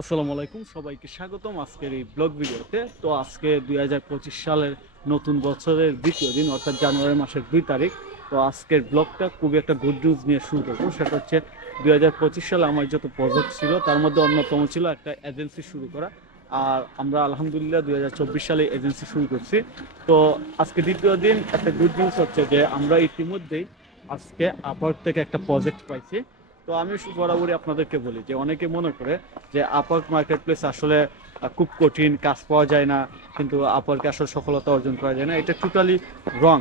আসসালামু আলাইকুম, সবাইকে স্বাগতম আজকের এই ব্লগ ভিডিওতে। তো আজকে 2025 সালের নতুন বছরের দ্বিতীয় দিন, অর্থাৎ জানুয়ারি মাসের 2 তারিখ। তো আজকের ব্লগটা খুবই একটা গুড নিউজ নিয়ে শুরু করবো। সেটা হচ্ছে 2025 সালে আমার যত প্রজেক্ট ছিল তার মধ্যে অন্যতম ছিল একটা এজেন্সি শুরু করা। আর আমরা আলহামদুলিল্লাহ 2024 সালে এজেন্সি শুরু করছি। তো আজকে দ্বিতীয় দিন একটা গুড নিউজ হচ্ছে যে আমরা ইতিমধ্যেই আজকে আপওয়ার্ক থেকে একটা প্রজেক্ট পাইছি। তো আমি বরাবরই আপনাদেরকে বলি যে অনেকে মনে করে যে আপওয়ার্ক মার্কেট প্লেস আসলে খুব কঠিন, কাজ পাওয়া যায় না, কিন্তু আপওয়ার্কে আসলে সফলতা অর্জন করা যায় না। এটা টোটালি রং।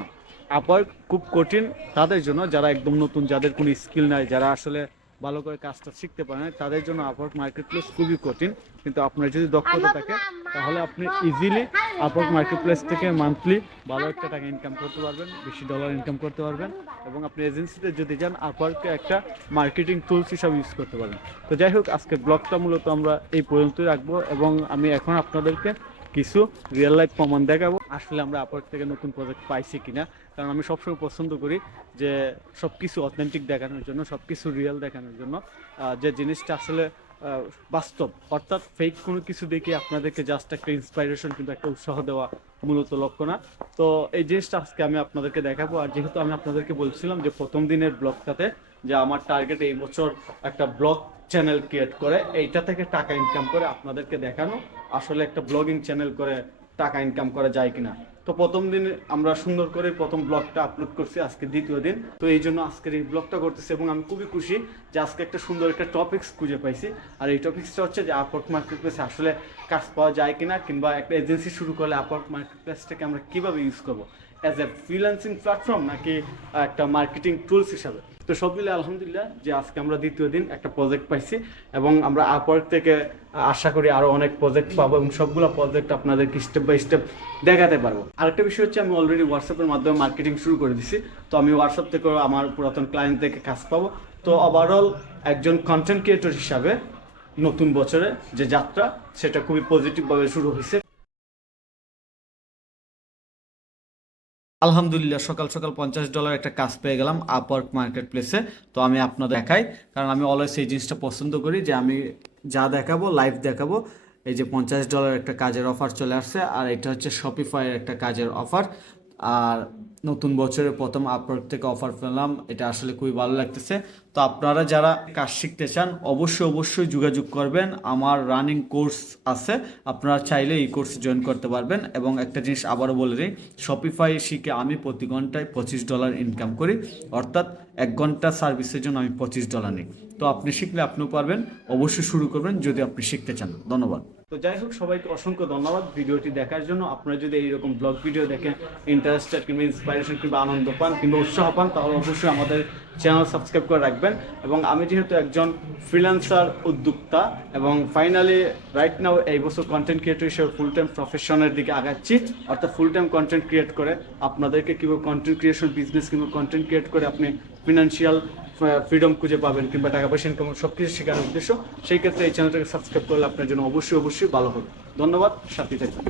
আপওয়ার্ক খুব কঠিন তাদের জন্য যারা একদম নতুন, যাদের কোনো স্কিল নাই, যারা আসলে ভালো করে কাজটা শিখতে পারে না, তাদের জন্য আপওয়ার্ক মার্কেট প্লেস খুবই কঠিন। কিন্তু আপনার যদি দক্ষতা থাকে তাহলে আপনি ইজিলি আপওয়ার্ক মার্কেট প্লেস থেকে মান্থলি ভালো একটা টাকা ইনকাম করতে পারবেন, বেশি ডলার ইনকাম করতে পারবেন। এবং আপনি এজেন্সিতে যদি যান আপওয়ার্ককে একটা মার্কেটিং টুলস হিসাবে ইউজ করতে পারবেন। তো যাই হোক, আজকে ব্লগটা মূলত আমরা এই পর্যন্তই রাখবো এবং আমি এখন আপনাদেরকে কিছু রিয়েল লাইফ প্রমাণ দেখাবো আসলে আমরা আপওয়ার্ক থেকে নতুন প্রজেক্ট পাইছি কিনা। কারণ আমি সবসময় পছন্দ করি যে সব কিছু অথেন্টিক দেখানোর জন্য, সব কিছু রিয়েল দেখানোর জন্য, যে জিনিসটা আসলে বাস্তব, অর্থাৎ ফেক কোনো কিছু দেখে আপনাদেরকে জাস্ট একটা ইন্সপাইরেশন কিন্তু একটা উৎসাহ দেওয়া মূলত লক্ষ্য না। তো এই জিনিসটা আজকে আমি আপনাদেরকে দেখাবো। আর যেহেতু আমি আপনাদেরকে বলছিলাম যে প্রথম দিনের ব্লগটাতে যে আমার টার্গেট এই বছর একটা ব্লগ চ্যানেল ক্রিয়েট করে এইটা থেকে টাকা ইনকাম করে আপনাদেরকে দেখানো আসলে একটা ব্লগিং চ্যানেল করে টাকা ইনকাম করা যায় কিনা। তো প্রথম দিন আমরা সুন্দর করে প্রথম ব্লগটা আপলোড করছি, আজকে দ্বিতীয় দিন। তো এই জন্য আজকের এই ব্লগটা করতেছি এবং আমি খুবই খুশি যে আজকে একটা সুন্দর একটা টপিক্স খুঁজে পাইছি। আর এই টপিক্সটা হচ্ছে যে আপওয়ার্ক মার্কেট প্লেসে আসলে কাজ পাওয়া যায় কিনা, কিংবা একটা এজেন্সি শুরু করলে আপওয়ার্ক মার্কেট প্লেসটাকে আমরা কীভাবে ইউজ করবো, অ্যাজ এ ফ্রিল্যান্সিং প্ল্যাটফর্ম নাকি একটা মার্কেটিং টুলস হিসাবে। তো সব মিলে আলহামদুলিল্লাহ যে আজকে আমরা দ্বিতীয় দিন একটা প্রজেক্ট পাইছি এবং আমরা আপওয়ার্ক থেকে আশা করি আরও অনেক প্রজেক্ট পাবো এবং সবগুলো প্রজেক্ট আপনাদেরকে স্টেপ বাই স্টেপ দেখাতে পারবো। আরেকটা বিষয় হচ্ছে আমি অলরেডি হোয়াটসঅ্যাপের মাধ্যমে মার্কেটিং শুরু করে দিছি। তো আমি হোয়াটসঅ্যাপ থেকেও আমার পুরাতন ক্লায়েন্ট থেকে কাজ পাবো। তো ওভারঅল একজন কন্টেন্ট ক্রিয়েটর হিসাবে নতুন বছরে যে যাত্রা সেটা খুবই পজিটিভভাবে শুরু হয়েছে। আলহামদুলিল্লাহ সকাল সকাল $50 একটা কাজ পেয়ে গেলাম আপওয়ার্ক মার্কেট প্লেসে। তো আমি আপনাদের দেখাই, কারণ আমি অলওয়েজ এই জিনিসটা পছন্দ করি যে আমি যা দেখাবো লাইভ দেখাবো। এই যে $50 একটা কাজের অফার চলে আসছে, আর এটা হচ্ছে শপিফাইয়ের একটা কাজের অফার। আর নতুন বছরের প্রথম আপওয়ার্ক থেকে অফার পেলাম, এটা আসলে খুবই ভালো লাগতেছে। তো আপনারা যারা কাজ শিখতে চান অবশ্যই যোগাযোগ করবেন, আমার রানিং কোর্স আছে, আপনারা চাইলে এই কোর্সে জয়েন করতে পারবেন। এবং একটা জিনিস আবারও বলে দিই, শপিফাই শিখে আমি প্রতি ঘন্টায় $25 ইনকাম করি, অর্থাৎ 1 ঘন্টা সার্ভিসের জন্য আমি $25 নিই। তো আপনি শিখলে আপনিও পারবেন, অবশ্যই শুরু করবেন যদি আপনি শিখতে চান। ধন্যবাদ। তো যাই হোক, সবাইকে অসংখ্য ধন্যবাদ ভিডিওটি দেখার জন্য। আপনারা যদি এইরকম ব্লগ ভিডিও দেখেন, ইন্টারেস্টেড কিংবা ইন্সপাইরেশন কিংবা আনন্দ পান কিংবা উৎসাহ পান, তাহলে অবশ্যই আমাদের চ্যানেল সাবস্ক্রাইব করে রাখবেন। এবং আমি যেহেতু একজন ফ্রিল্যান্সার উদ্যোক্তা এবং ফাইনালি রাইট নাও এই বছর কন্টেন্ট ক্রিয়েটর হিসেবে ফুল টাইম প্রফেশনের দিকে আগাচ্ছি, অর্থাৎ ফুল টাইম কন্টেন্ট ক্রিয়েট করে আপনাদেরকে কীভাবে কন্টেন্ট ক্রিয়েশন বিজনেস কিংবা কন্টেন্ট ক্রিয়েট করে আপনি ফিনান্সিয়াল ফ্রিডম খুঁজে পাবেন কিংবা টাকা পয়সা ইনকাম সব কিছু শেখার উদ্দেশ্য, সেই ক্ষেত্রে এই চ্যানেলটাকে সাবস্ক্রাইব করলে আপনার জন্য অবশ্যই ভালো হবে। ধন্যবাদ, সাথে থাকবেন।